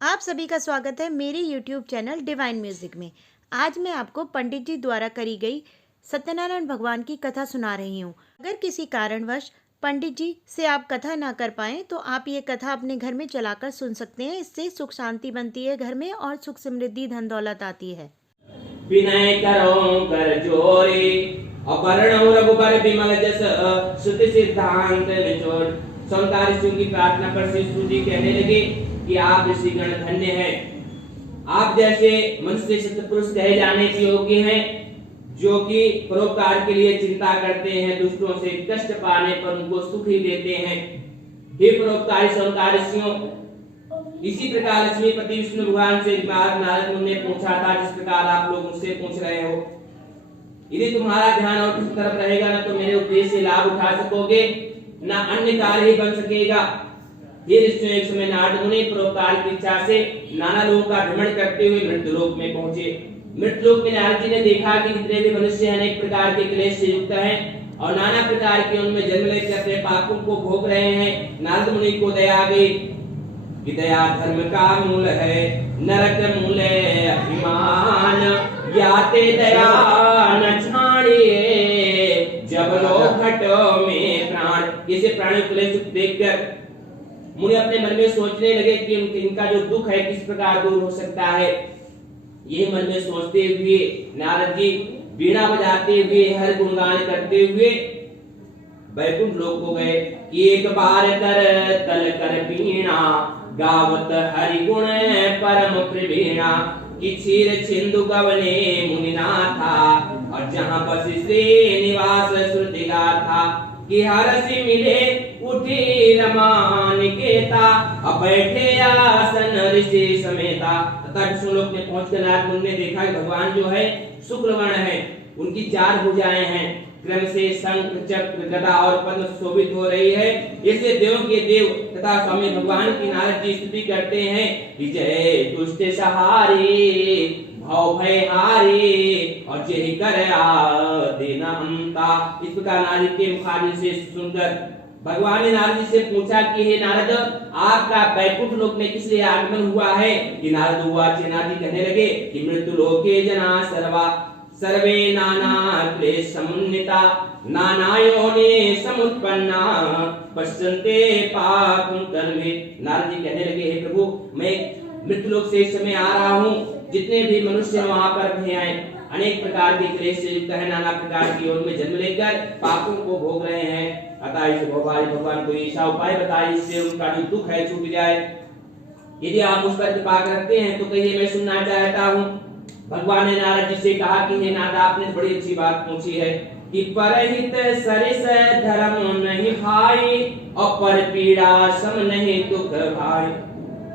आप सभी का स्वागत है मेरे YouTube चैनल डिवाइन म्यूजिक में। आज मैं आपको पंडित जी द्वारा करी गई सत्यनारायण भगवान की कथा सुना रही हूँ। अगर किसी कारणवश पंडित जी से आप कथा ना कर पाएं तो आप ये कथा अपने घर में चलाकर सुन सकते हैं। इससे सुख शांति बनती है घर में और सुख समृद्धि धन दौलत आती है। विनय करो कर जोरी अपर्ण रघुबर विमल जस श्रुति सिद्धांत निचोड़। संतार ऋषियों की प्रार्थना पर श्री सूजी कहने लगे कि आप ऋषिगण धन्य हैं। आप जैसे मनुष्य सत्पुरुष कहे जाने के योग्य हैं, जो कि परोपकार के लिए चिंता करते हैं, दुष्टों से कष्ट पाने पर उनको सुख ही देते हैं। हे परोपकारी संतार ऋषियों, इसी प्रकार लक्ष्मीपति विष्णु भगवान से नारद मुनि ने पूछा था, जिस प्रकार आप लोग मुझसे पूछ रहे हो। यदि तुम्हारा ध्यान और किसी तरफ रहेगा ना तो मेरे उपदेश से लाभ उठा सकोगे, ना अन्य कार्य ही बन सकेगा। ये ऋषियों एक समय नारद मुनि परोपकार की इच्छा से नाना लोगों का भ्रमण करते हुए मृत्युलोक में पहुंचे। मृत्युलोक में नारद जी ने देखा कि जितने भी मनुष्य अनेक प्रकार के क्लेश से युक्त हैं और नाना प्रकार के उनमें जन्म लेकर अपने पापों को भोग रहे हैं। नारद मुनि को दया आ गई कि दया धर्म का मूल है, नरक मूल अभिमान, याते दया न छाड़िए जब लोग घटो में प्राण। इसे प्राणी क्लेश देखकर मुनि अपने मन में सोचने लगे कि इनका जो दुख है किस प्रकार दूर हो सकता है। ये मन में सोचते हुए नारद जी वीणा बजाते हुए हर गुणगान करते हुए वैकुंठ लोक को गए। एक बार कर तल कर वीणा गावत हरि गुण परम प्रवीणा, कि क्षीर सिंधु गवने मुनिनाथा और जहां बस से निवास श्रुति गाथा, कि हरसि मिले उठी रमा निकेता अब बैठे आसन ऋषि समेता। तथा विष्णुलोक में पहुंचकर नारद मुनि ने देखा कि भगवान जो है शुक्लवर्ण है, उनकी 4 भुजाएं हैं, क्रम से शंख चक्र गदा और पद्म शोभित हो रही है। इसलिए देवों के देव तथा स्वामी भगवान की नारद जी स्तुति करते हैं कि जय दुष्ट सहारे भव भय हारे और जय कर दीनहंता। इस प्रकार नारद के मुखारविंद से सुनकर भगवान ने नारद जी से पूछा कि हे नारद, आपका वैकुंठ लोक में किस लिए आगमन हुआ है। कि नारद उवाच, नारद जी कहने लगे कि मृत्यु लोके जना सर्वा सर्वे नाना क्लेश समुन्निता, नाना योनि समुत्पन्ना पश्यन्ते पापं कर्मे। नारद जी कहने लगे हे प्रभु, मैं मृत्युलोक से इस समय आ रहा हूँ। जितने भी मनुष्य वहां पर भी आए अनेक प्रकार के क्लेश से युक्त है, नाना प्रकार की योनि में जन्म लेकर पापों को भोग रहे हैं। अतः इस भगवान को ऐसा उपाय बताइए जिससे उनका जो दुख है छूट जाए। यदि आप उस पर कृपा करते हैं तो कहिए, मैं सुनना चाहता हूँ। भगवान ने नारद जी से कहा कि हे नारद, आपने बड़ी अच्छी बात पूछी है कि परहित सरिस धर्म नहीं भाई और पर पीड़ा सम नहीं दुख भाई।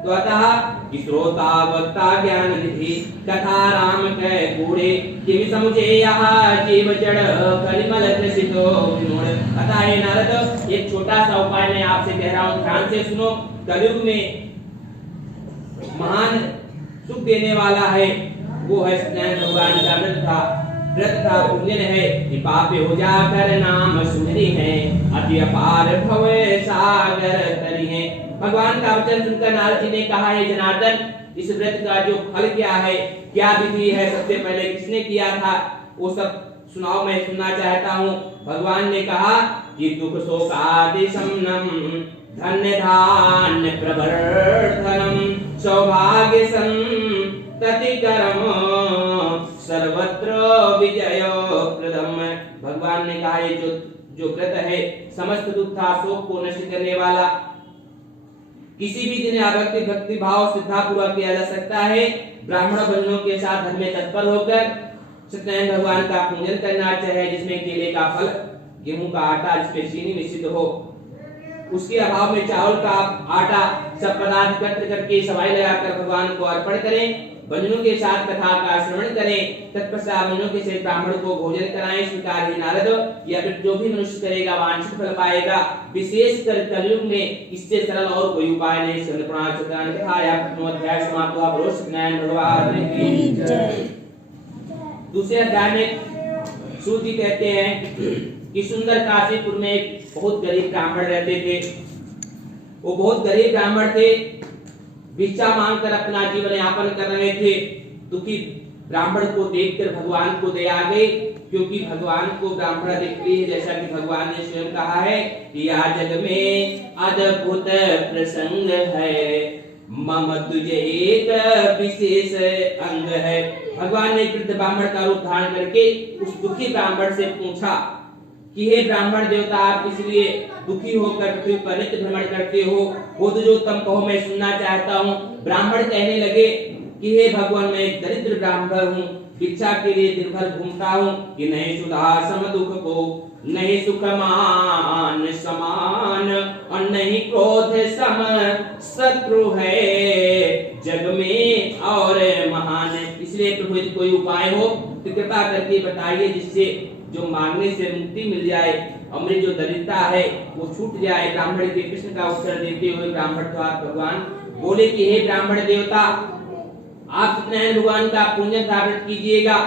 तो अतः कि श्रोता वक्ता ज्ञान निधि कथा राम के कूड़े, किम समझे यहाँ जीव जड़ कलिमल ग्रसितो विनोद। अतः हे नारद, एक छोटा सा उपाय मैं आपसे कह रहा हूँ, ध्यान से सुनो। कलयुग में महान सुख देने वाला है वो है सत्यनारायण भगवान का व्रत था पुण्य है कि पापे हो जाकर नाम सुनरी है, अति अपार भव सागर तरी है। भगवान का वचन सुनकर नारद जी ने कहा, हे जनार्दन, इस व्रत का जो फल क्या है, क्या विधि है, सबसे पहले किसने किया था, वो सब सुनाओ, मैं सुनना चाहता हूँ। भगवान ने कहा कि दुख शोक आदि समनम धन्य धान्य प्रवर्धनम सौभाग्य संतति कर्म सर्वत्र विजय प्रदम। भगवान ने कहा ये जो व्रत है समस्त दुख शोक को नष्ट करने वाला, किसी भी दिन भक्ति भाव श्रद्धा पूर्वक किया जा सकता है। ब्राह्मण बंधुओं के साथ धर्म में तत्पर होकर सत्यनारायण भगवान का पूजन करना चाहिए, जिसमें केले का फल, गेहूं का आटा जिसमें चीनी मिश्रित हो, उसके अभाव में चावल का आटा, सब पदार्थ एकत्र करके सवाई लगाकर भगवान को अर्पण करें। बंधुओं के साथ कथा का श्रवण करें, तत्पश्चात बंधुओं के साथ ब्राह्मण को भोजन कराएं। स्वीकार ही नारद, या फिर जो भी मनुष्य करेगा वांछित फल पाएगा। विशेषकर कलयुग में इससे सरल और कोई उपाय नहीं। समाप्त हुआ। बोलो सत्यनारायण भगवान की जय। दूसरे अध्याय में सूत जी कहते हैं कि सुंदर काशीपुर में एक बहुत गरीब ब्राह्मण रहते थे। वो बहुत गरीब ब्राह्मण थे। भिक्षा मांगकर अपना जीवन यापन कर रहे थे। दुखी ब्राह्मण को देखकर भगवान को दया आ गई, क्योंकि भगवान को ब्राह्मण दिखती है, जैसा कि भगवान ने स्वयं कहा है कि या जग में अद्भुत प्रसंग है, मम तुझे एक विशेष अंग है। भगवान ने वृद्ध ब्राह्मण का रूप धारण करके उस दुखी ब्राह्मण से पूछा कि हे ब्राह्मण देवता, आप इसलिए दुखी होकर पृथ्वी पर नित्य भ्रमण करते हो तो जो तुम कहो मैं सुनना चाहता हूँ। ब्राह्मण कहने लगे कि हे भगवान, मैं एक दरिद्र ब्राह्मण हूँ, भिक्षा के लिए दिन भर घूमता हूँ कि नहीं सुधा सम दुख को, नहीं सुख मान समान और नहीं क्रोध सम शत्रु है जग में और महान। इसलिए प्रभु यदि कोई उपाय हो तो कृपा करके बताइए, जिससे जो मांगने से मुक्ति मिल जाए, हमारी जो दरिद्रता है वो छूट जाए। ब्राह्मण के प्रश्न का उत्तर देते हुए ब्राह्मण भगवान बोले कि हे ब्राह्मण देवता, आप सत्यनारायण भगवान का पुण्य धारण कीजिएगा,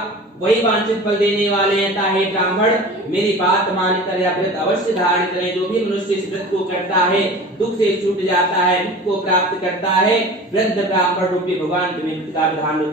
वही वांछित फल देने वाले हैं। हे ब्राह्मण, मेरी बात मानकर यह व्रत अवश्य धारण करें। जो भी मनुष्य इस व्रत को करता है दुख से छूट जाता है, मुक्ति को प्राप्त करता है। वृद्ध ब्राह्मण रूपी भगवान का विधान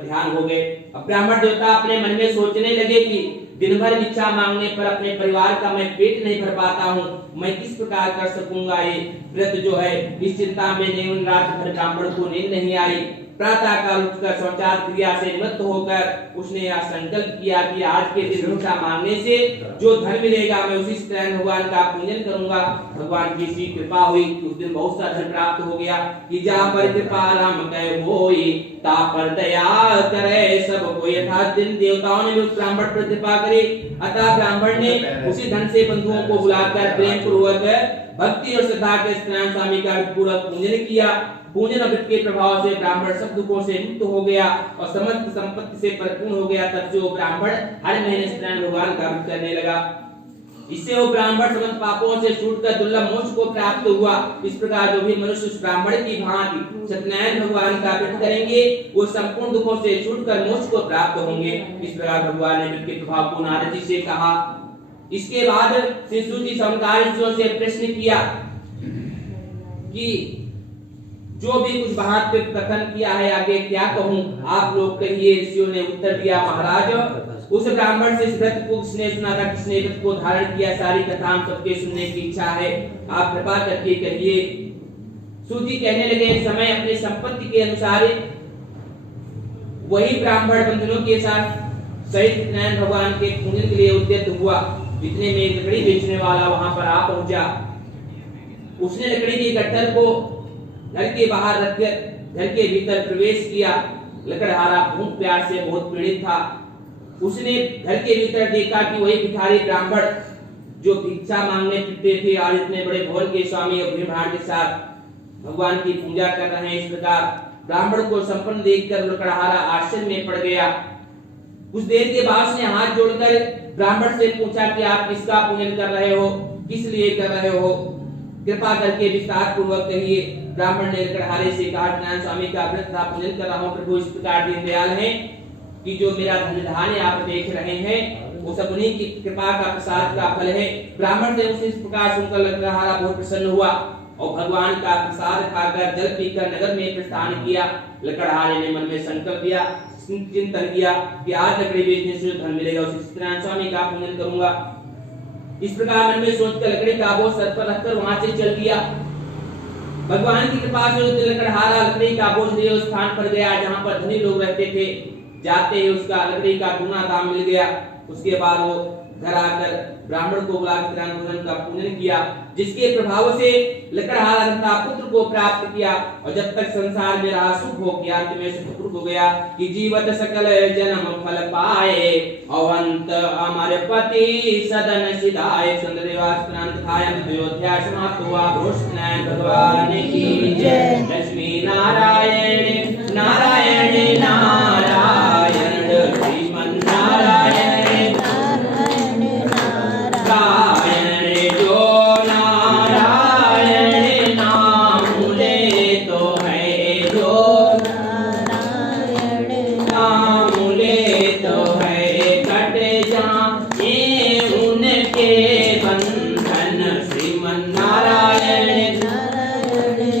ध्यान हो गए। अब ब्राह्मण देवता अपने मन में सोचने लगे कि दिन भर भिक्षा मांगने पर अपने परिवार का मैं पेट नहीं भर पाता हूँ, मैं किस प्रकार कर सकूंगा ये व्रत जो है। इस चिंता में दिन रात भर ब्राह्मण को नींद नहीं आई। प्रातः काल उठकर शौचार क्रिया से निवृत्त होकर उसने यह संकल्प किया कि आज के दिन भिक्षा मांगने से जो धन मिलेगा मैं उसी सत्यनारायण भगवान का पूजन करूंगा। भगवान की सी कृपा हुई, उस दिन बहुत सा धन प्राप्त हो गया कि जहाँ पर कृपा राम कहे होई, ता पर दया करे सब कोई। अर्थात दिन देवताओं ने भी उस ब्राह्मण पर कृपा करी, अतः ब्राह्मण ने उसी धन से बंधुओं को बुलाकर प्रेम पूर्वक भक्ति और श्रद्धा के सत्यनारायण स्वामी का पूरा पूजन किया। पूजन अमृत के प्रभाव से ब्राह्मण सब दुखों से मुक्त हो गया और समस्त संपत्ति से परिपूर्ण हो गया। तब से वो ब्राह्मण हर महीने सत्यनारायण भगवान का व्रत करने लगा। इससे वो ब्राह्मण समस्त पापों से छूटकर दुर्लभ मोक्ष को प्राप्त हुआ। इस प्रकार जो भी मनुष्य उस ब्राह्मण की भांति सत्यनारायण भगवान का व्रत करेंगे वो संपूर्ण दुखों से छूटकर मोक्ष को प्राप्त होंगे। इस प्रकार भगवान ने व्रत के प्रभाव को नारद जी से कहा। इसके बाद शिशु जी समकालीन से प्रश्न किया कि जो भी कुछ भांति कथन किया है आगे क्या कहूँ, आप लोग कहिए। ऋषियों ने उत्तर दिया, महाराज उस ब्राह्मण से इस व्रत को किसने सुना था, किसने व्रत को धारण किया, सारी कथा हम सबके सुनने की इच्छा है, आप कृपा करके कहिए। सूजी कहने लगे, समय अपनी संपत्ति के अनुसार वही ब्राह्मण बंधुओं के साथ सहित सत्यनारायण भगवान के पूजन के लिए उद्यत हुआ। इतने में एक लकड़ी बेचने वाला वहां पर आ पहुंचा। उसने लकड़ी के गट्ठर को घर के बाहर रखकर घर के भीतर प्रवेश किया। लकड़हारा भूख प्यास से बहुत पीड़ित था। उसने घर के भीतर देखा कि वही भिखारी ब्राह्मण जो भिक्षा मांगने फिरते थे और इतने बड़े भवन के स्वामी और भीड़ के साथ भगवान की पूजा कर रहे हैं। इस प्रकार ब्राह्मण को संपन्न देखकर लकड़हारा आश्चर्य में पड़ गया। कुछ देर के बाद उसने हाथ जोड़कर ब्राह्मण से पूछा कि आप किसका पूजन कर रहे हो, किस लिए कर रहे हो, कृपा करके विस्तार पूर्वक कहिए। ब्राह्मण ने लकड़हारे से कहा, सत्यनारायण स्वामी का व्रत तथा पूजन कर रहा हूँ। प्रभु इस प्रकार दीनदयाल हैं कि जो मेरा धन धान्य आप देख रहे हैं वो सब उन्हीं की कृपा का प्रसाद का फल है। ब्राह्मण से उस प्रकार सुनकर लकड़हारा बहुत प्रसन्न हुआ और भगवान का प्रसाद खाकर जल पीकर नगर में प्रस्थान किया। लकड़हारे ने मन में संकल्प दिया, चिंतन किया कि आज लकड़ी बेचने से धन मिलेगा उसे सत्यनारायण स्वामी का पूजन करूंगा। इस प्रकार मन में सोचकर लकड़ी का बोझ सर पर रखकर वहां से चल दिया। भगवान की कृपा से लकड़हारा लकड़ी का बोझ लिए उस स्थान पर गया जहां पर धनी लोग रहते थे। जाते ही उसका लकड़ी का दूना दाम मिल गया। उसके बाद वो घर आकर ब्राह्मण को बुलाकर सत्यनारायण भगवान का पूजन किया, जिसके प्रभाव से लकड़हारा तथा पुत्र को प्राप्त किया और जब तक संसार में रहा सुख हो गया, अंत में सुख हो गया कि जीवत सकल जन्म फल पाए अवंत अमरपति सदन सिधाए। सुंदरवास प्रांत खायम अयोध्या समाप्त हुआ। सत्यनारायण भगवान की जय। लक्ष्मी नारायण नारायण नारायण श्रीमन नारायण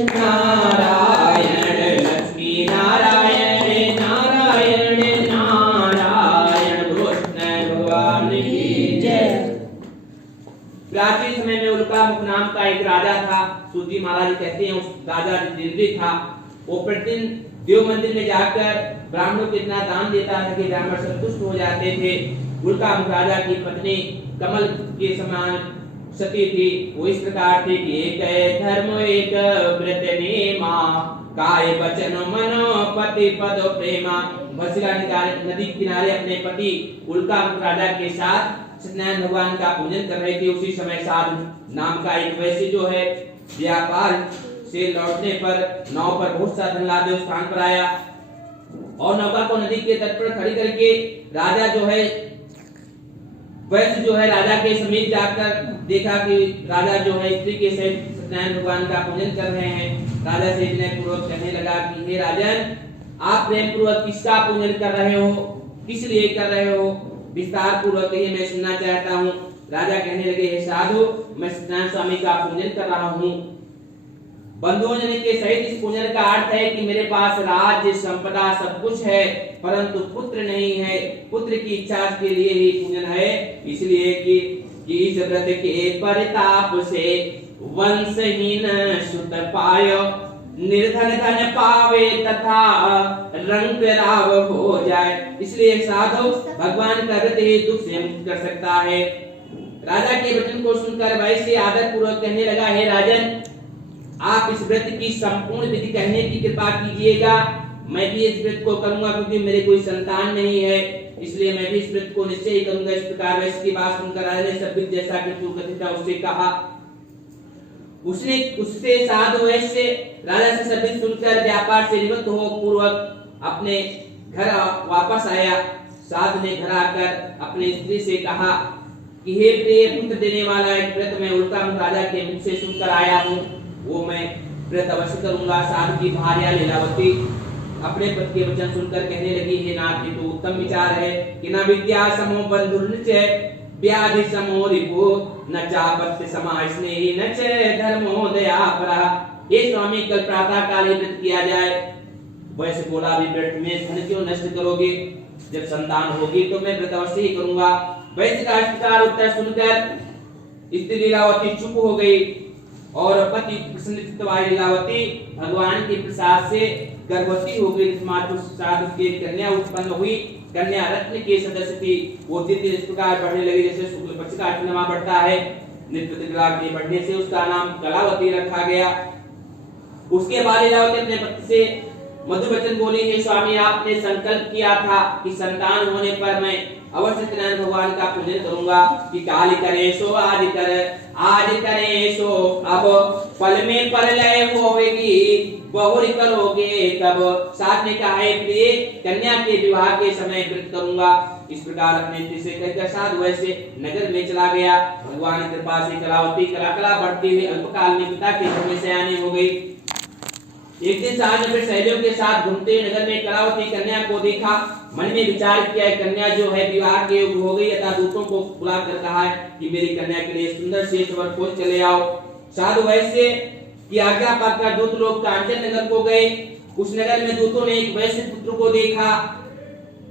नारायण महाराज कहते हैं उस राजा जितेंद्र था, वो प्रतिदिन देव मंदिर में जाकर ब्राह्मणों को इतना दान देता था कि ब्राह्मण संतुष्ट हो जाते थे। उल्कामुख राजा की पत्नी कमल के समान सती थी। वो इस प्रकार थी कि एक धर्म एक व्रत नेमा, काय वचन मनो पति पद प्रेमा। भस्त्रिका नदी किनारे अपने पति उल्कामुख राजा के साथ सत्यनारायण भगवान का पूजन कर रहे थे। उसी समय साधु नाम का एक वैश्य जो है व्यापार से लौटने पर नाव पर बहुत सा धन लादे स्थान पर आया और नौका को नदी के तट पर खड़ी करके राजा जो है वैश्य जो है राजा के समीप जाकर देखा कि राजा जो है स्त्री के सहित सत्यनारायण भगवान का पूजन कर रहे हैं। राजा से विनय पूर्वक कहने लगा कि हे राजन, आप प्रेम पूर्वक किसका पूजन कर रहे हो, किस लिए कर रहे हो, विस्तार पूर्वक कहिए, मैं सुनना चाहता हूँ। राजा कहने लगे, हे साधु, मैं सत्यनारायण स्वामी का पूजन कर रहा हूँ। बंधुओं जन के सहित इस पूजन का अर्थ है कि मेरे पास राज्य संपदा सब कुछ है, परंतु पुत्र नहीं है। पुत्र की इच्छा के लिए ही पूजन है, इसलिए कि इस व्रत के परिताप से वंशहीन सुत पायो, निर्धन धन पावे तथा रंग राव हो जाए। इसलिए साधु भगवान का व्रत ही दुख से मुक्त कर सकता है। राजा के वचन को सुनकर वैश्य आदर पूर्वक कहने लगा, हे राजन, आप इस व्रत की संपूर्ण विधि कहने की कृपा कीजिएगा। मैं भी इस व्रत को करूंगा, क्योंकि मेरे कोई संतान नहीं है, इसलिए मैं भी इस व्रत को निश्चय ही करूंगा। इस प्रकार वैश्य की बात सुनकर राजा ने सब जैसा कि पूर्व कथित था उससे कहा। उससे साधु वैश्य राजा से सब सुनकर व्यापार से निवृत्त हो पूर्वक अपने घर वापस आया। साधु ने घर आकर अपनी स्त्री से कहा कि हे प्रिय, पुत्र देने वाला एक व्रत मैं उल्कामुख राजा के मुख से सुनकर आया हूँ, वो मैं व्रत अवश्य करूंगा। साधु की भार्या लीलावती अपने पति के वचन सुनकर कहने लगी, हे नाथ, ये तो उत्तम विचार है कि न विद्या समो बंधुर्निचय, व्याधि समो रिपु, न चापत्य समा स्नेही, न च धर्मो दयापरा। हे स्वामी, कल प्रातः काल ही व्रत किया जाए। वैसे बोला, भी व्रत में धन क्यों नष्ट करोगे, जब संतान होगी तो मैं व्रत अवश्य ही करूंगा। वैसे का इस प्रकार उत्तर सुनकर स्त्री लीलावती चुप हो गई और पति प्रसन्नचित्तवाई लीलावती भगवान के प्रसाद से गर्भवती हो गई। साधु की कन्या उत्पन्न हुई। कन्या रत्न के सदस्य थी। वो दिन दिन इस प्रकार बढ़ने लगी जैसे शुक्ल पक्ष का पूर्णिमा बढ़ता है। नित्य प्रतिग्रह के बढ़ने से उसका नाम कलावती रखा गया। उसके बाद लीलावती अपने पति से मधुर वचन बोली, हे स्वामी, आपने संकल्प किया था कि संतान होने पर मैं अवश्य सत्यनारायण भगवान का पूजन करूंगा। कि काल करे सो आज कर, आज करे सो अब, पल में परलय होगी, बहुरी करोगे कब। साथ ने कहा, हे प्रिय, कन्या के विवाह के समय व्रत करूंगा। इस प्रकार अपने स्त्री से कहकर साधु वैसे नगर में चला गया। भगवान की कृपा से कलावती कला बढ़ती हुई अल्पकाल में पिता के घर में सयानी हो गई। एक दिन साधु ने अपने सहेलियों के साथ घूमते नगर में कलावती कन्या को देखा। मन में विचार किया, कन्या जो है विवाह के योग्य हो गई, अतः दूतों को बुलाकर कहा है कि मेरी कन्या के लिए सुंदर से वर खोज चले आओ। साधु वैश्य की आज्ञा पाकर दूत लोग कांचन नगर को गए। उस नगर में दूतों ने एक वैश्य पुत्र को देखा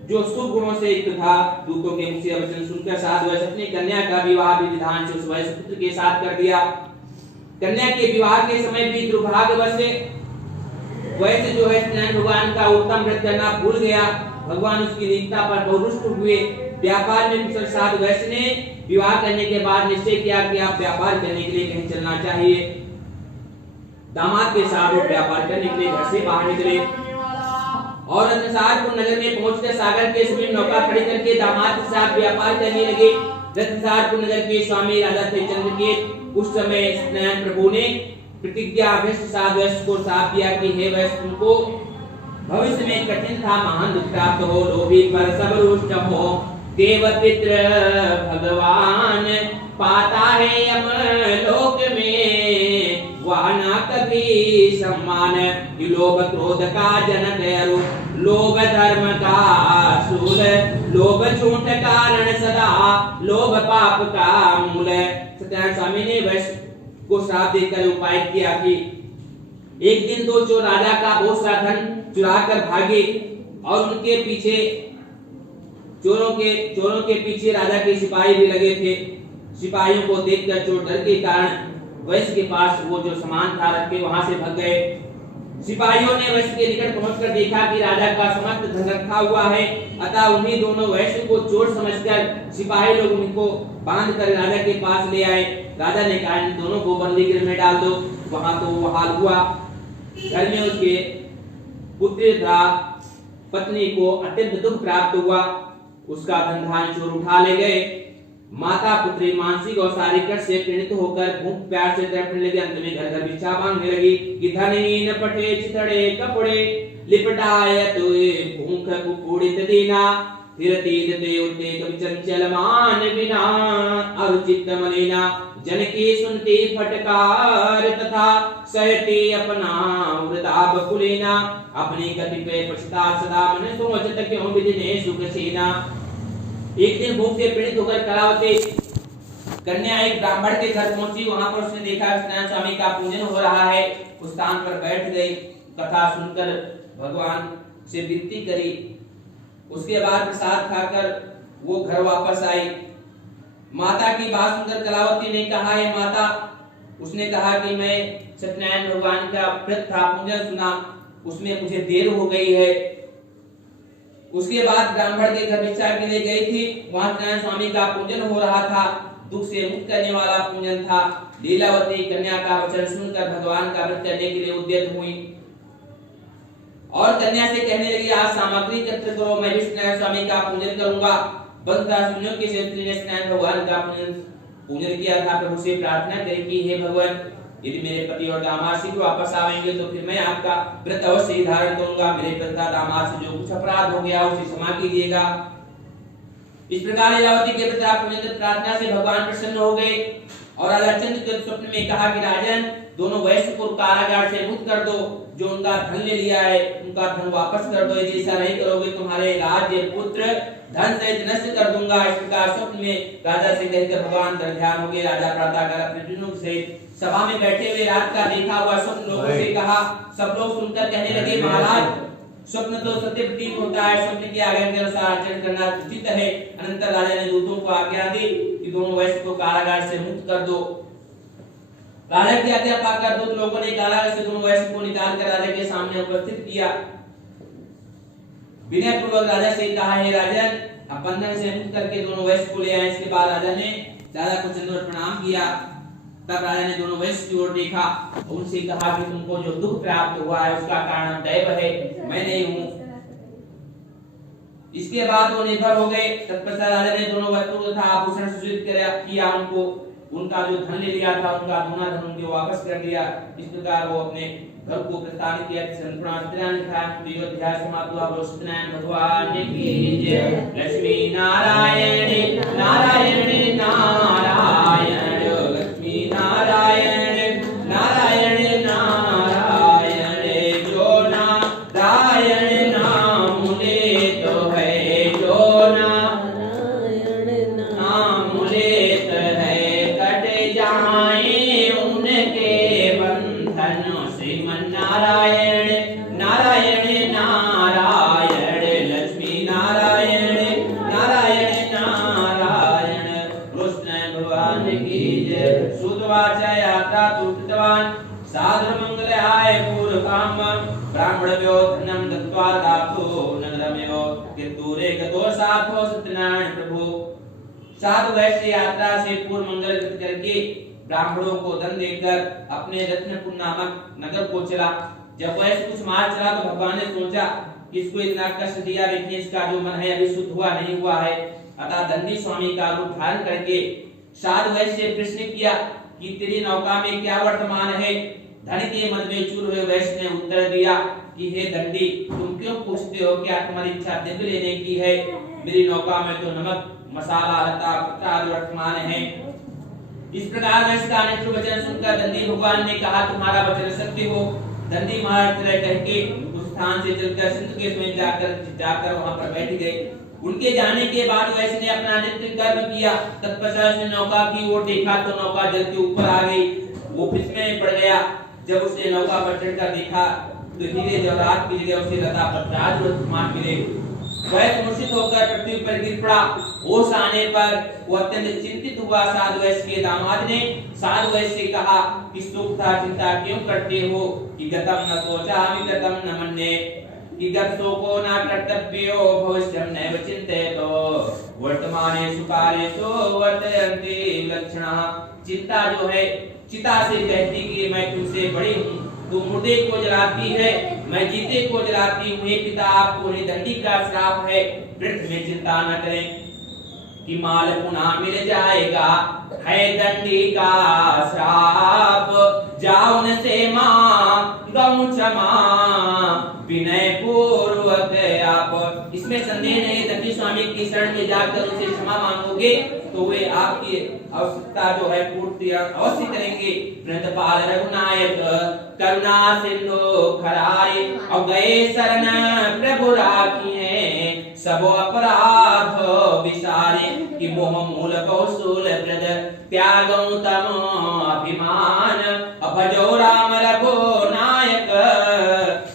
जो शुभ गुणों से युक्त था। दूतों के मुख से वचन सुनकर साधु वैश्य अपनी कन्या का विवाह विधान से उस वैश्य पुत्र के साथ कर दिया। कन्या के विवाह के समय भी दुर्भाग्यवश वैसे जो है सत्यनारायण भगवान का उत्तम व्रत करना भूल गया। भगवान उसकी नीचता पर बहुत रुष्ट हुए। व्यापार में कुशल साधु वैश्य ने विवाह करने के बाद निश्चय किया कि आप व्यापार करने के लिए कहीं चलना चाहिए। दामाद के साथ वो व्यापार करने के लिए घर से बाहर निकले और रत्नसारपुर नगर में पहुंचकर सागर के समीप नौका खड़ी करके दामाद के साथ व्यापार करने लगे। रत्नसारपुर नगर के स्वामी राजा थे चंद्रकेत। उस समय सत्यनारायण प्रभु ने प्रतिज्ञा वैश्य साधु वैश्य को साफ किया कि हे वैश्य, तुमको भविष्य में कठिन था महान दुख प्राप्त हो, लोभी पर सब रुष्ट हो, देव पितृ भगवान पाता है यम लोक में, वह ना कभी सम्मान। लोभ क्रोध का जनक अरु, लोभ धर्म का सूल, लोभ झूठ कारण सदा, लोभ पाप का मूल। सत्यनारायण स्वामी ने वैश्य को श्राप देकर उपाय किया कि एक दिन दो चोर राजा का बहुत सा धन चुरा कर भागे और उनके पीछे चोरों के पीछे राजा के सिपाही भी लगे थे। सिपाहियों को देखकर चोर डर के कारण वैश्य के पास वो जो सामान था रख के वहां से भाग गए। सिपाहियों ने वैश्य के निकट पहुंचकर देखा कि राजा का समस्त धन रखा हुआ है, अतः उन्हीं दोनों वैश्य को चोर समझकर सिपाही लोग उनको बांध कर राजा के पास ले आए। राजा ने कहा इन दोनों को बंदी गृह में डाल दो। वहां तो वो हाल हुआ। घर में उसके पुत्र था, पत्नी को अत्यंत दुख प्राप्त हुआ, उसका धन धान्य चोर उठा ले गए। माता पुत्री मानसिक और शारीरिक कष्ट से पीड़ित होकर भूख प्यास से तड़पने लगी। अंत में घर घर भिक्षा मांगने लगी कि धनी न पटे चितड़े कपड़े लिपटाय तोए भूख कुकुड़ित दीना फिर तीर ते उते कवि चंचल मान बिना अब चित्त मलिना जन की सुनती फटकार तथा सहती अपना वृताप कुलीना अपनी गति पे पछता सदा मन सोचत क्यों विधिने सुख सीना। एक दिन भूख से पीड़ित होकर कलावती कन्या एक ब्राह्मण के घर पहुंची। वहां पर उसने देखा सत्यनारायण स्वामी का पूजन हो रहा है। उस स्थान पर बैठ गई, कथा सुनकर भगवान से विनती करी। उसके बाद प्रसाद खाकर वो घर वापस आई। माता की बात सुनकर कलावती ने कहा हे माता, उसने कहा कि मैं सत्यनारायण भगवान का व्रत था, पूजन सुना, उसमें मुझे देर हो गई है। उसके बाद ब्राह्मण के घर भिक्षा के लिए गई थी। वहां सत्यनारायण स्वामी का पूजन हो रहा था, दुख से मुक्त करने वाला पूजन था। लीलावती कन्या का वचन सुनकर भगवान का व्रत करने के लिए उद्यत हुई और कन्या से कहने लगी आज सामग्री एकत्र करो, मैं भी सत्यनारायण स्वामी का पूजन करूंगा। बंधा सुनियो कि स्त्री ने सत्यनारायण भगवान का पूजन किया था। प्रभु से प्रार्थना करी कि हे भगवान, यदि मेरे पति और दामाद शीघ्र वापस आवेंगे तो फिर मैं आपका व्रत अवश्य धारण करूंगा। मेरे पिता दामाद से जो कुछ अपराध हो गया उसे क्षमा कीजिएगा। इस प्रकार लीलावती के प्रति प्रार्थना से भगवान प्रसन्न हो गए और राजा चंद्र के स्वप्न में कहा कि राजन, दोनों वैश्य को कारागार से मुक्त कर दो, जो उनका धन ले लिया है उनका धन वापस कर दो। यदि ऐसा नहीं करोगे तुम्हारे राज्य पुत्र धन से नष्ट कर दूंगा। इस प्रकार स्वप्न में राजा से कहकर भगवान पर ध्यान हो गए। राजा प्रातःकाल अपने जनों से सभा में बैठे हुए रात का देखा हुआ स्वप्न लोगों से कहा। सब लोग सुनकर कहने लगे महाराज, स्वप्न तो सत्य प्रतीत होता है, स्वप्न की आज्ञा के अनुसार आचरण करना उचित है। अनंतर राजा ने दूतों को आज्ञा दी कि दोनों वैश्य को कारागार से मुक्त कर दो। राजा की आज्ञा पाकर दूत लोगों ने कारागार से दोनों वैश्य को निकाल कर राजा के सामने उपस्थित किया। विनय पूर्वक राजा से कहा हे राजन, आप बंधन से मुक्त करके दोनों वैश्य को ले आए। इसके बाद राजा ने को चंद्र प्रणाम किया। तब राजा ने दोनों वैश्य की ओर देखा और उनसे कहा कि तुमको जो दुख प्राप्त हुआ है उसका कारण दैव है, मैं नहीं हूं। इसके बाद वो निर्भर हो गए। तत्पश्चात राजा ने दोनों वस्त्रों तथा आभूषण सुचित किया उनको, उनका जो धन ले लिया था उनका दोना धन उनको वापस कर दिया। इस प्रकार वो अपने घर को प्रस्थान किया। अध्याय समाप्त हुआ। सत्यनारायण भगवान की जय। लक्ष्मी नारायण नारायण नारायण लक्ष्मी नारायण नारायण नारायण जो नारायण नाम लेत है, जो नारायण नाम लेत है, कट जाए उनके बंधन। श्रीमन नारायण नारायण नारायण लक्ष्मी नारायण नारायण नारायण कृष्ण भगवान की जय। सुतवाचा यात्रा तुष्टवान साधु मंगल आय पूर्व काम ब्राह्मणव्यो धनम दत्त्वा दातो नगरमेव कितुरे गतो साधो सत्यनारायण प्रभु। साधु वैश्य यात्रा से पूर्व मंगल करके ब्राह्मणों को धन देकर अपने रत्नपुर नामक नगर को चला। जब वैश्य कुछ मार्ग चला तो भगवान ने सोचा कि इसको इतना कष्ट दिया, लेकिन इसका जो मन है अभी शुद्ध हुआ नहीं हुआ है। अतः दंडी स्वामी का रूप धारण करके साधु वैश्य से प्रश्न किया कि तेरी नौका में क्या वर्तमान है। धन के मद में चूर हुए वैश्य ने उत्तर दिया कि हे दंडी, तुम क्यों पूछते हो, क्या तुम्हारी इच्छा दिव्य लेने की है? मेरी नौका में तो नमक मसाला लता पत्र आदि वर्तमान है। इस प्रकार वैश्य का नेत्र वचन सुनकर दंडी भगवान ने कहा तुम्हारा वचन सत्य हो। दंडी महाराज तरह कह के उस स्थान से चलकर सिंधु के में जाकर वहां पर बैठ गए। उनके जाने के बाद वैश्य ने अपना नित्य कर्म किया। तत्पश्चात उसने नौका की ओर देखा तो नौका जल के ऊपर आ गई। वो फिसलने पड़ गया। जब उसने नौका पर चढ़कर देखा तो धीरे जब रात की जगह उसे लता पत्र आदि वर्तमान मिले। वह मूर्छित होकर पृथ्वी पर गिर पड़ा। होश आने पर वो अत्यंत चिंतित हुआ। साधु वैश्य के दामाद ने साधु वैश्य से कहा कि सुख था चिंता क्यों करते हो, कि गतम न सोचामि गतम न मन्ये, कि गत शोको न कर्तव्यो भविष्यं नैव चिन्तयतो वर्तमानेषु कालेषु वर्तन्ते लक्षणाः। चिंता जो है चिता से कहती कि मैं तुमसे बड़ी हूँ, तू मुर्दे को जलाती है, मैं जीते को जलाती हूँ। हे पिता, आपको दंडी का श्राप है, वृद्ध में चिंता न करें कि माल पुनः मिल जाएगा, है दंडी का श्राप। जाओ न से मां गौ क्षमा विनय पूर्वक आप। इसमें संदेह नहीं, दंडी स्वामी की शरण में जाकर उनसे क्षमा मांगोगे तो वे आपकी आवश्यकता जो है पूर्ति अवश्य करेंगे। वृंदपाल रघुनायक करुणा सिंधु खराय, और गए शरण प्रभु राखी है, सब अपराध विसारे, कि मोह मूल कौशल प्रद त्यागौ तम अभिमान, अभजो राम रघु नायक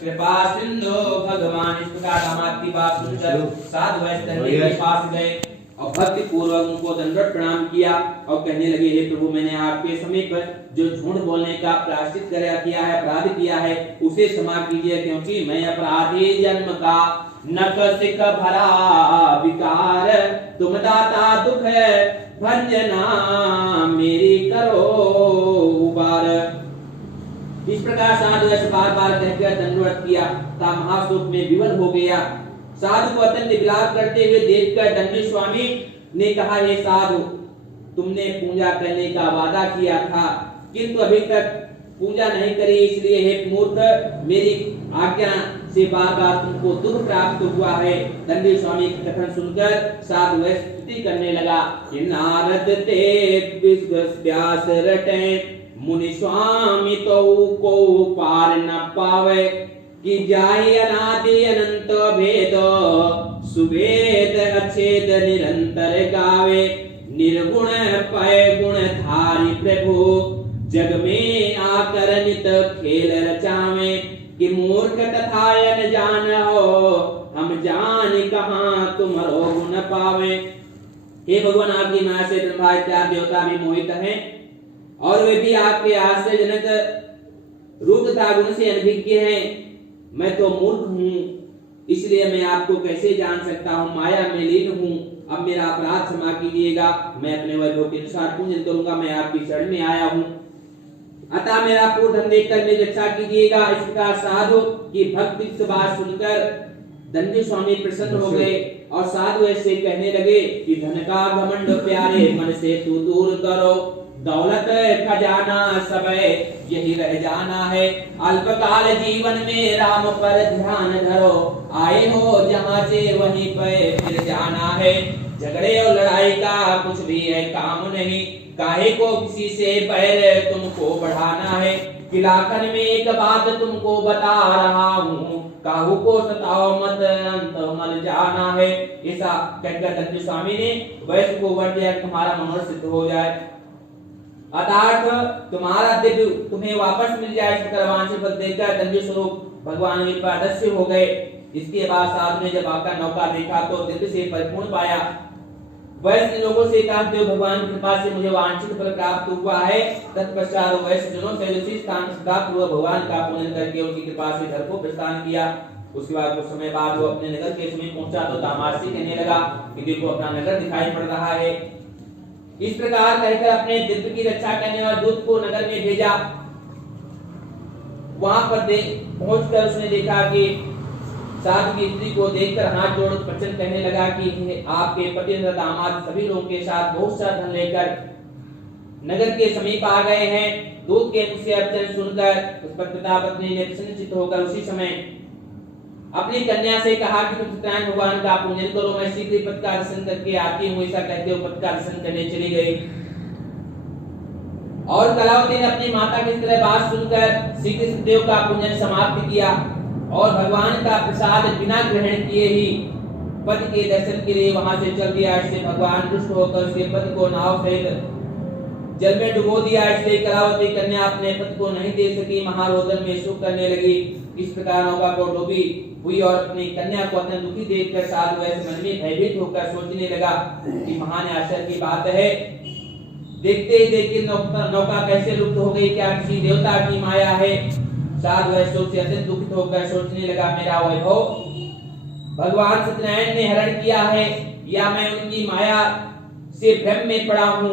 कृपा सिंधु भगवान। इस प्रकार दामाद की बात सुनकर साधु वैश्य के पास गए और भक्ति पूर्वक उनको दंडवत प्रणाम किया और कहने लगे, हे प्रभु, मैंने आपके समीप जो झूठ बोलने का प्रायश्चित किया है, अपराध किया है, उसे क्षमा कीजिए, क्योंकि मैं अपराधी जन्म का, नक सिक भरा विकार, तुम दाता दुख भंजना मेरी करो उबार। इस प्रकार साधु वैश्य बार बार कहकर दंडवत किया ता महाशोक में विवल हो गया। साधु को अत्यंत विलाप करते हुए देखकर दंडी स्वामी ने कहा, हे साधु, तुमने पूजा करने का वादा किया था, किंतु अभी तक पूजा नहीं करी, इसलिए हे मूर्ख, मेरी आज्ञा से बार बार तुमको दुख प्राप्त हुआ है। दंडी स्वामी की कथन सुनकर साधु वैश्य स्तुति करने लगा, कि नारद ते व्यास रटे, मुनि स्वामी तो को पार न पावे, कि जाहि अनादि अनंत भेद, सुवेद अछेद निरंतर गावे, निर्गुण पय गुण धारी प्रभु, जग में आकर नित खेल रचावे, कि मूर्ख तथा न जान हो, हम जान कहाँ तुम्हारो गुण पावे। हे भगवान, आपकी माया से ब्रह्मा इत्यादि देवता भी मोहित हैं और वे भी आपके आश्चर्यजनक रूप तथा गुण से अनभिज्ञ हैं। मैं तो मूर्ख हूँ, इसलिए मैं आपको कैसे जान सकता हूँ, माया में लीन हूँ। अब मेरा अपराध क्षमा कीजिएगा, मैं अपने वैभव के अनुसार पूजन करूंगा, मैं आपकी शरण में आया हूँ, अतः मेरा पूर्ण धन देकर मेरी रक्षा कीजिएगा। इस प्रकार साधु की भक्ति की बात सुनकर दंडी स्वामी प्रसन्न हो गए और साधु ऐसे कहने लगे कि धन का घमंड प्यारे मन से तू दूर करो, दौलत खजाना सब यही रह जाना है, अल्पकाल जीवन में राम पर ध्यान धरो, आए हो जहाँ से वहीं पे फिर जाना है, झगड़े और लड़ाई का कुछ भी है काम नहीं, काहे को किसी से बैर तुमको बढ़ाना है, किलाकन में एक बात तुमको बता रहा हूँ, काहू को सताओ मत, अंत मर जाना है। ऐसा कहकर दंडी स्वामी ने वैश्य को वर दिया, तुम्हारा मनोरथ सिद्ध हो जाए, अर्थात तुम्हारा दिव्य तुम्हें वापस मिल जाए। वांछित फल देकर दंडी स्वरूप भगवान विपादस्य हो गए। इसके बाद साधु ने जब आपका नौका देखा तो दिव्य से परिपूर्ण पाया। वैश्य ने लोगों से कहा, देव भगवान की कृपा से मुझे वांछित फल प्राप्त हुआ है। तत्पश्चात वैश्य जनों से उसी स्थान सदापूर्व भगवान का पूजन करके उनकी कृपा से घर को प्रस्थान किया। उसके बाद कुछ समय बाद वो अपने नगर के समीप पहुंचा तो दामाद से कहने लगा कि देखो अपना नगर दिखाई पड़ रहा है। इस प्रकार कहकर अपने दिव्य की रक्षा करने वाले दूत को नगर में भेजा। वहां पर पहुंचकर उसने देखा कि साधु की स्त्री को देखकर हाथ जोड़ वचन कहने लगा कि आपके पति दामाद सभी लोगों के साथ बहुत सा धन लेकर नगर के समीप आ गए हैं। दूत के मुख से वचन सुनकर उस पर पिता पत्नी ने प्रसन्नचित्त होकर उसी समय अपनी कन्या से कहा कि तुम सत्यनारायण भगवान का पूजन करो, मैं शीघ्र ही पद का दर्शन करके आती हूँ। ऐसा कहते हुए पद का दर्शन करने चली गई और कलावती ने अपनी माता की तरह बात सुनकर शीघ्र सत्यदेव का पूजन समाप्त किया और भगवान का प्रसाद बिना ग्रहण किए ही पति के दर्शन के लिए वहां से चल दिया। इससे भगवान रुष्ट होकर उसके पति को नाव सहित जल में डुबो दिया। इसलिए कलावती कन्या अपने पति को नहीं देख सकी, महारोदन में सुख करने लगी। इस प्रकार नौका को डूबी हुई और अपनी कन्या को अत्यंत दुखी देखकर साधु वैसे मन में भयभीत होकर सोचने लगा कि महान आश्चर्य की बात है, देखते ही देखते नौका कैसे लुप्त हो गई, क्या किसी देवता की माया है। साधु वैसे सोच से अत्यंत दुखित होकर सोचने लगा, मेरा वैभव भगवान सत्यनारायण ने हरण किया है या मैं उनकी माया से भ्रम में पड़ा हूँ।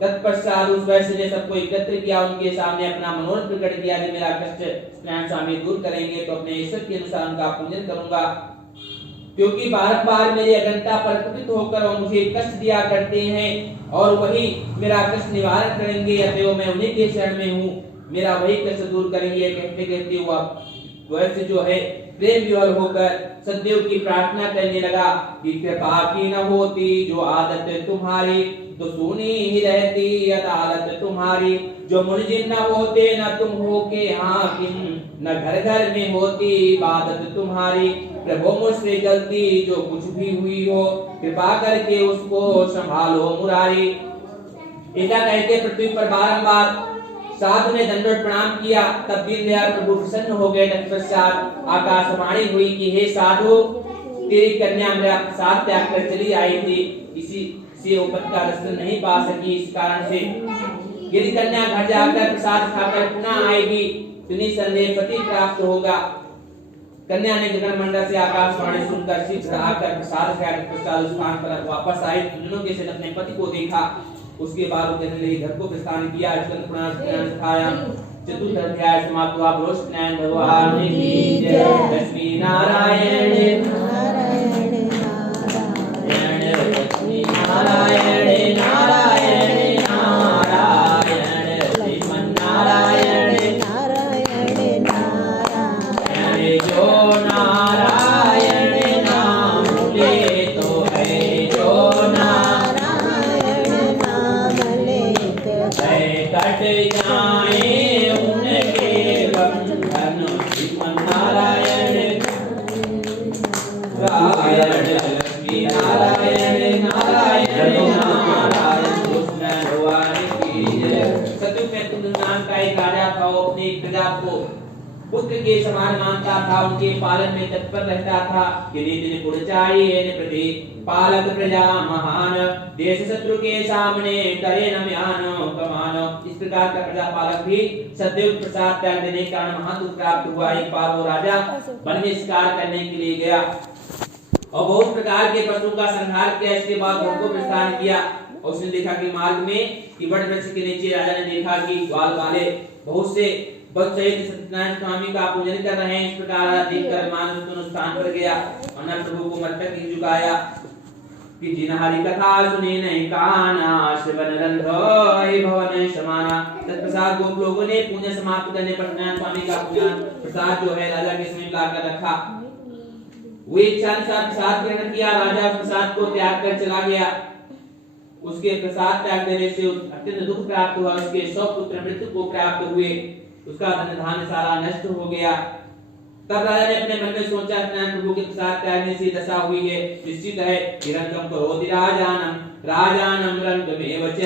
तत्पश्चात उस वैश्य ने सबको एकत्र किया, उनके सामने अपना मनोरथ प्रकट किया कि मेरा कष्ट सत्यनारायण स्वामी दूर करेंगे तो अपने ईश्वर के अनुसार उनका पूजन करूंगा, क्योंकि बार-बार मेरी अगंता पर कुपित होकर वो मुझे कष्ट दिया करते हैं और वही मेरा कष्ट निवारण करेंगे, अतएव मैं उन्हीं के शरण में हूँ, मेरा वही कष्ट दूर करेंगे। कहते कहते हुआ वैसे जो है प्रेम विवल होकर सदैव की प्रार्थना करने लगा कि कृपा की न होती जो आदत तुम्हारी, तो सुनी ही रहती अदालत तुम्हारी, जो मुनिजिन न होते न तुम हो के हाकिम, न घर घर में होती इबादत तुम्हारी, प्रभु मुझसे गलती जो कुछ भी हुई हो कृपा करके उसको संभालो मुरारी। ऐसा कहते पृथ्वी पर बारंबार साधु ने दंडवत प्रणाम किया। तब दीनदयाल प्रभु प्रसन्न हो गए। तत्पश्चात आकाशवाणी हुई कि हे साधु, तेरी कन्या मेरा प्रसाद त्याग कर चली आई थी, इसी से उपत का रस नहीं पा सकी, इस कारण से यदि कन्या घर जाकर प्रसाद खाकर पुनः आएगी तो निसंदेह पति प्राप्त होगा। कन्या ने गगन मंडल से आकाशवाणी सुनकर सिर चढ़ाकर प्रसाद खाकर तत्पश्चात उस स्थान पर वापस आई, दोनों के साथ अपने पति को देखा। उसके बाद वो कहने लगी, घर को प्रस्थान किया। चतुर्थ अध्याय समाप्त हुआ। बोलो सत्यनारायण भगवान की जय। लक्ष्मी नारायण नारायण नारायण, लक्ष्मी नारायण नारायण नारायण, श्रीमन नारायण नारायण नारायण, जो नारायण नाम ले तो है, जो कट जाए उनके बंधन, श्रीमन नारायण नारायण, लक्ष्मी नारायण नारायण नारायण, कृष्ण भगवान की जय। सतयुग में कुंद नाम का एक राजा था, वो अपनी प्रजा को पुत्र के समान मानता था, उनके पालन में तत्पर रहता था। यदि दिन गुण चाहिए प्रति पालक प्रजा महान, देश शत्रु के सामने करे न म्यान कमान। इस प्रकार का प्रजा पालक भी सदैव प्रसाद त्याग देने के कारण महान दुख प्राप्त हुआ। एक बार वो राजा वन में शिकार करने के लिए गया और बहुत प्रकार के पशुओं का संहार किया। इसके बाद घर को प्रस्थान किया और उसने देखा कि मार्ग में कि वट वृक्ष के नीचे राजा ने देखा कि ग्वाल वाले बहुत से भक्त सहित सत्यनारायण स्वामी का पूजन कर रहे हैं। इस प्रकार देखकर मानव उस स्थान पर गया और न प्रभु को मस्तक ही झुकाया कि जिन हरि कथा सुने नहीं काना, श्रवण रंधोय भवन समाना। तत्पश्चात गोप लोगों ने पूजन समाप्त करने पर सत्यनारायण स्वामी का पूजन प्रसाद जो है राजा के समीप लाकर रखा। वे इच्छा अनुसार प्रसाद ग्रहण किया। राजा प्रसाद को त्याग कर चला गया। उसके प्रसाद त्याग देने से अत्यंत दुख प्राप्त हुआ। उसके 100 पुत्र मृत्यु को प्राप्त हुए। उसका धन धान्य सारा नष्ट हो गया। तब राजा ने अपने मन में सोचा, सत्यनारायण प्रभु के प्रसाद त्यागने से दशा हुई है, निश्चित है कि रंगम करोति राजानम राजानम रंगमेव च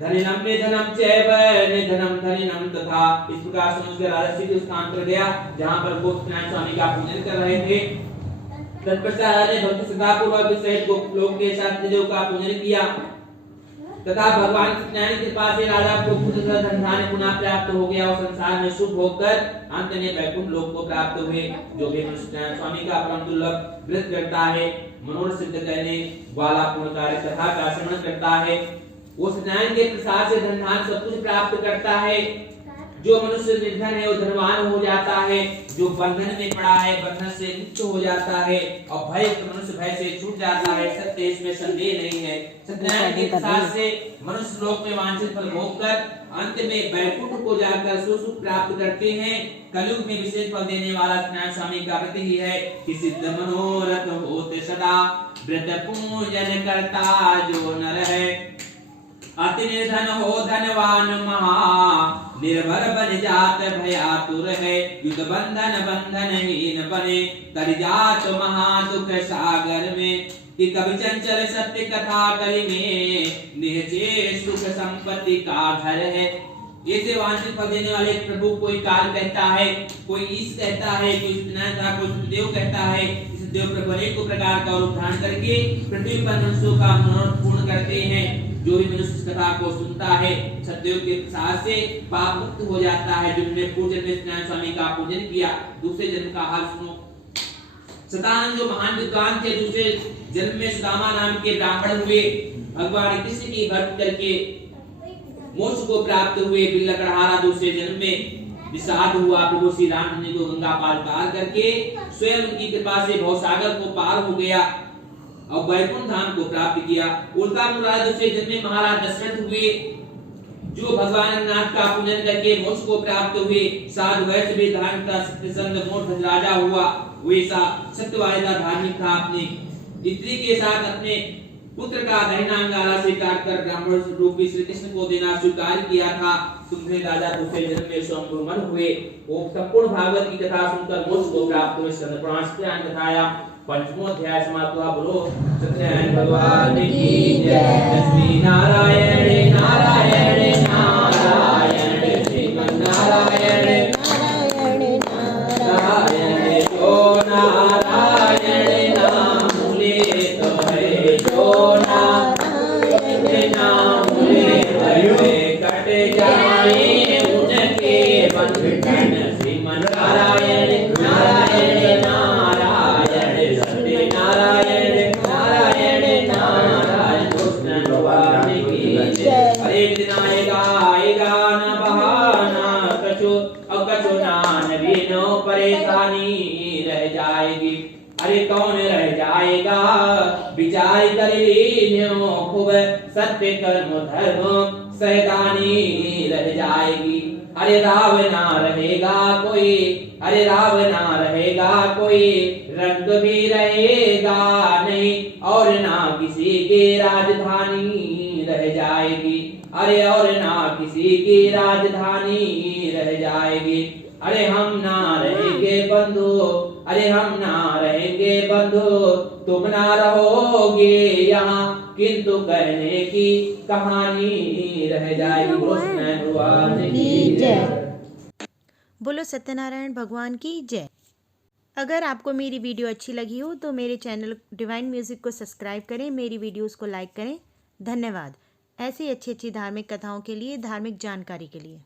धनिनम निधनम चैव निधनम धनिनम तथा। इस प्रकार सोचकर राजा सीधे उस स्थान पर गया जहां पर गोप सत्यनारायण स्वामी का पूजन कर रहे थे। तत्पश्चात राजा ने भक्ति श्रद्धापूर्वक सहित गोप लोग के साथ देव का पूजन किया तथा भगवान सत्यनारायण की कृपा से राजा को पुत्र धन धान्य पुनः प्राप्त हो गया और संसार में सुख होकर अंत में वैकुंठ लोक को प्राप्त हुए। जो भी मनुष्य सत्यनारायण स्वामी का परम दुर्लभ व्रत करता है, मनोरथ सिद्ध करने वाला पूर्ण कार्य कथा का श्रवण करता है, वो सत्यनारायण के प्रसाद से धन धान्य सब कुछ प्राप्त करता है। जो मनुष्य निर्धन है वो धनवान हो जाता है। जो बंधन में पड़ा है बंधन से मुक्त हो जाता है और भय मनुष्य भय से छूट जाता है। सत्य इसमें संदेह नहीं है। सत्यनारायण के प्रसाद से मनुष्य लोक में वांछित फल भोगकर अंत में वैकुंठ को जाकर सुख प्राप्त करते हैं। कलयुग में विशेष फल देने वाला सत्यनारायण स्वामी का व्रत ही है कि सिद्ध मनोरथ होते सदा व्रत पूजन करता जो नर है। अति निर्धन हो धनवान महा निर्भर बन जात भयातुर है। युद्ध बंधन बंधनहीन बने तर जात महा दुख सागर में। कि कवि चंचल सत्य कथा कलि में निहचे सुख संपत्ति का घर है। ऐसे वांछित फल देने वाले प्रभु कोई काल कहता है, कोई ईश कहता है, कोई सत्यनारायण, कोई सत्यदेव कहता है। इस देव प्रभु अनेक प्रकार का रूप धारण करके पृथ्वी पर मनुष्यों का मनोरथ पूर्ण करते हैं। जो भी मनुष्य इस कथा को सुनता है सत्यदेव के प्रसाद से पाप मुक्त हो जाता है। जिन्होंने पूर्व जन्म में सत्यनारायण स्वामी का पूजन किया, दूसरे जन्म का हाल सुनो। सतानंद जो महान विद्वान थे, दूसरे जन्म में सुदामा नाम के ब्राह्मण हुए। भगवान कृष्ण की भक्ति करके मोक्ष को प्राप्त हुए। बिल्लकड़हारा दूसरे जन्म में विषाद हुआ। प्रभु श्री राम जी को गंगा पार करके स्वयं उनकी कृपा से भवसागर को पार हो गया और वैकुंठ धाम को प्राप्त किया। उल्का मुराद दूसरे जन्म में महाराज दशरथ हुए, जो भगवान नाथ का पूजन करके मोक्ष को प्राप्त हुए। साधु वैश्य वेदांता सत्यसंध मोक्ष राजा हुआ। वैसा सत्यवादिता धार्मिक था। अपने स्त्री के साथ अपने पुत्र का दाहिना अंगारा से काटकर ब्राह्मण रूपी श्री कृष्ण को देना स्वीकार किया था। तुम्हें राजा दूसरे जन्म में स्वयं हुए। वो संपूर्ण भागवत की कथा सुनकर मोक्ष को प्राप्त हुए। संदर्भ सत्यनारायण कथाया पंचमो अध्याय समाप्त हुआ। बोलो सत्यनारायण भगवान की जय। लक्ष्मी नारायण नारायण नारायण श्रीमन्नारायण नारायण नारायण जो नारायण नाम लेत है, जो नारायण नाम लेत है, कट जाए उनके बंधन। श्रीमन्नारायण नारायण नारायण सत्यनारायण नारायण नारायण कृष्ण भगवान की जय। हरे विनायक आएगा न बहाना कछु, और कछु नान बिनो परेशानी रह जाएगी। अरे कौन रह जाएगा विचार कर लीन्यो, खूब सत्य कर्म धर्म सहदानी रह जाएगी। अरे राव ना रहेगा कोई, अरे राव ना रहेगा कोई, रंग भी रहेगा नहीं, और ना किसी की राजधानी रह जाएगी। अरे और ना किसी की राजधानी रह जाएगी। अरे हम ना रहेंगे बंधु, अरे हम ना रहेंगे बंधु, तुम ना रहोगे यहाँ, किंतु कहने की कहानी रह जाएगी। भगवान की जय। बोलो सत्यनारायण भगवान की जय। अगर आपको मेरी वीडियो अच्छी लगी हो तो मेरे चैनल डिवाइन म्यूजिक को सब्सक्राइब करें, मेरी वीडियोस को लाइक करें। धन्यवाद। ऐसी अच्छी अच्छी धार्मिक कथाओं के लिए, धार्मिक जानकारी के लिए।